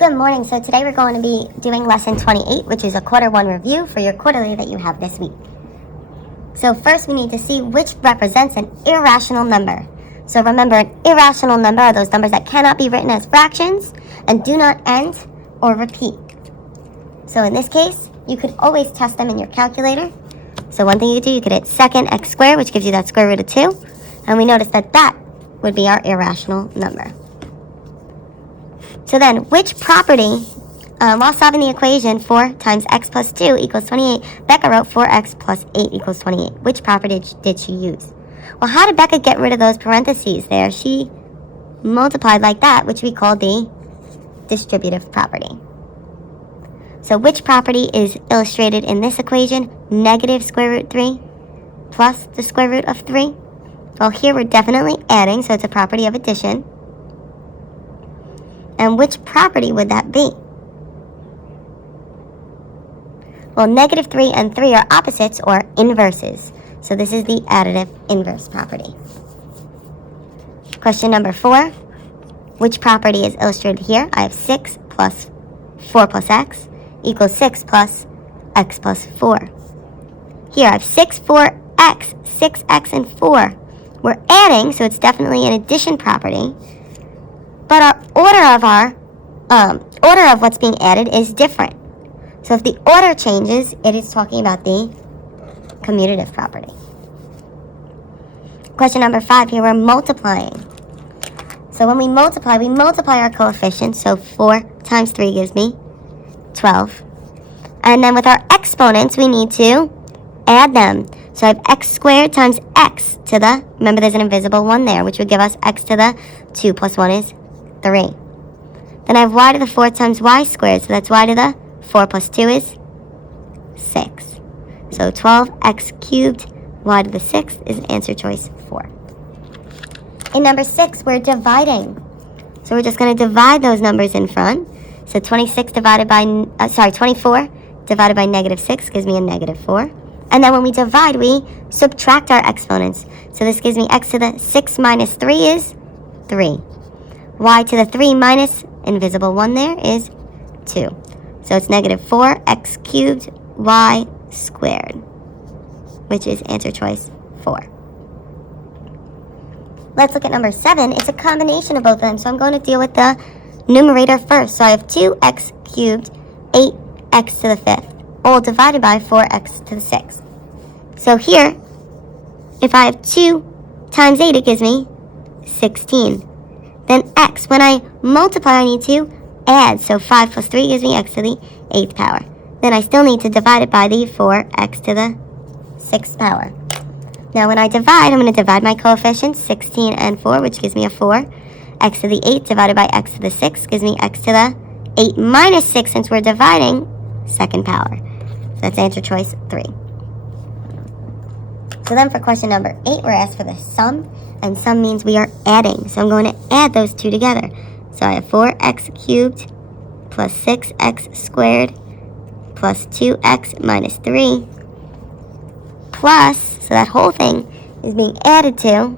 Good morning. So today we're going to be doing lesson 28, which is a quarter one review for your quarterly that you have this week. So first we need to see which represents an irrational number. So remember, an irrational number are those numbers that cannot be written as fractions and do not end or repeat. So in this case, you could always test them in your calculator. So one thing you could do, you could hit second x squared, which gives you that square root of 2. And we notice that that would be our irrational number. So then, which property, while solving the equation 4 times x plus 2 equals 28, Becca wrote 4x plus 8 equals 28. Which property did she use? Well, how did Becca get rid of those parentheses there? She multiplied like that, which we call the distributive property. So which property is illustrated in this equation? Negative square root 3 plus the square root of 3. Well, here we're definitely adding, so it's a property of addition. And which property would that be? Well, negative 3 and 3 are opposites or inverses. So this is the additive inverse property. Question number 4. Which property is illustrated here? I have 6 plus 4 plus x equals 6 plus x plus 4. Here I have 6, 4x, 6x, and 4. We're adding, so it's definitely an addition property. But our order of what's being added is different. So if the order changes, it is talking about the commutative property. Question number 5 here, we're multiplying. So when we multiply our coefficients. So 4 times 3 gives me 12. And then with our exponents, we need to add them. So I have x squared times x to the, remember there's an invisible 1 there, which would give us x to the 2 plus 1 is 3. Then I have y to the 4 times y squared, so that's y to the 4 plus 2 is 6. So 12x cubed, y to the 6th is answer choice 4. In number 6, we're dividing. So we're just going to divide those numbers in front. So 24 divided by negative 6 gives me a negative 4. And then when we divide, we subtract our exponents. So this gives me x to the 6 minus 3 is 3. Y to the 3 minus invisible 1 there is 2. So it's negative 4x cubed y squared, which is answer choice 4. Let's look at number 7. It's a combination of both of them. So I'm going to deal with the numerator first. So I have 2x cubed, 8x to the 5th, all divided by 4x to the 6th. So here, if I have 2 times 8, it gives me 16. Then x, when I multiply, I need to add. So 5 plus 3 gives me x to the 8th power. Then I still need to divide it by the 4x to the 6th power. Now when I divide, I'm going to divide my coefficients, 16 and 4, which gives me a 4. X to the 8 divided by x to the 6 gives me x to the 8 minus 6, since we're dividing, 2nd power. So that's answer choice 3. So then for question number 8, we're asked for the sum. And sum means we are adding. So I'm going to add those two together. So I have 4x cubed plus 6x squared plus 2x minus 3 plus, so that whole thing is being added to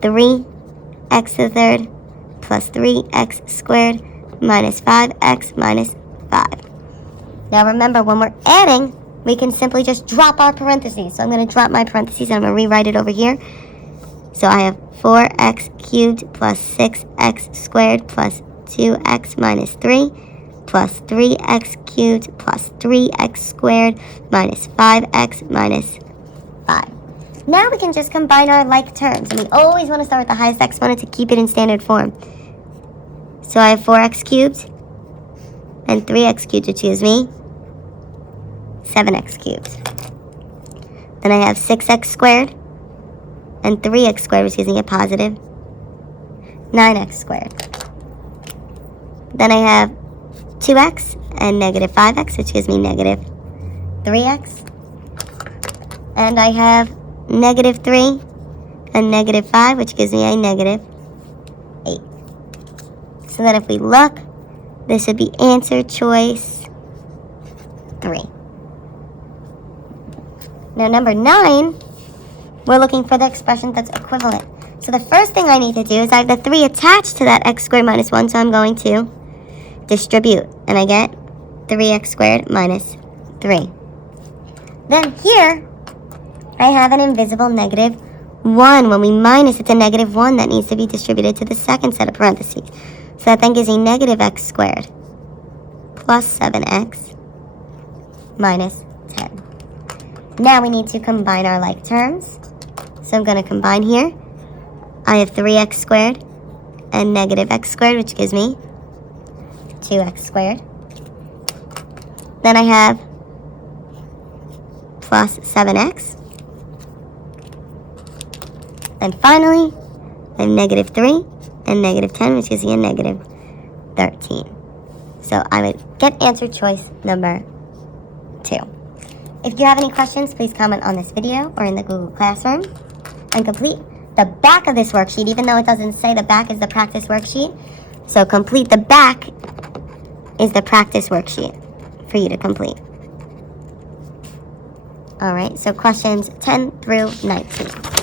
3x to the 3rd plus 3x squared minus 5x minus 5. Now remember, when we're adding, we can simply just drop our parentheses. So I'm going to drop my parentheses and I'm going to rewrite it over here. So I have 4x cubed plus 6x squared plus 2x minus 3 plus 3x cubed plus 3x squared minus 5x minus 5. Now we can just combine our like terms. And we always want to start with the highest exponent to keep it in standard form. So I have 4x cubed and 3x cubed, which gives me 7x cubed. Then I have 6x squared and 3x squared, which gives me a positive 9x squared. Then I have 2x and negative 5x, which gives me negative 3x. And I have negative 3 and negative 5, which gives me a negative 8. So then if we look, this would be answer choice 3. Now number 9, we're looking for the expression that's equivalent. So the first thing I need to do is I have the 3 attached to that x squared minus 1, so I'm going to distribute. And I get 3x squared minus 3. Then here, I have an invisible negative 1. When we minus, it's a negative 1 that needs to be distributed to the second set of parentheses. So that then gives me negative x squared plus 7x minus 10. Now we need to combine our like terms. So I'm going to combine here. I have 3x squared and negative x squared, which gives me 2x squared. Then I have plus 7x. And finally, I have negative 3 and negative 10, which gives me a negative 13. So I would get answer choice number 2. If you have any questions, please comment on this video or in the Google Classroom. And complete the back of this worksheet, even though it doesn't say the back is the practice worksheet. So complete the back is the practice worksheet for you to complete. All right, so questions 10 through 19.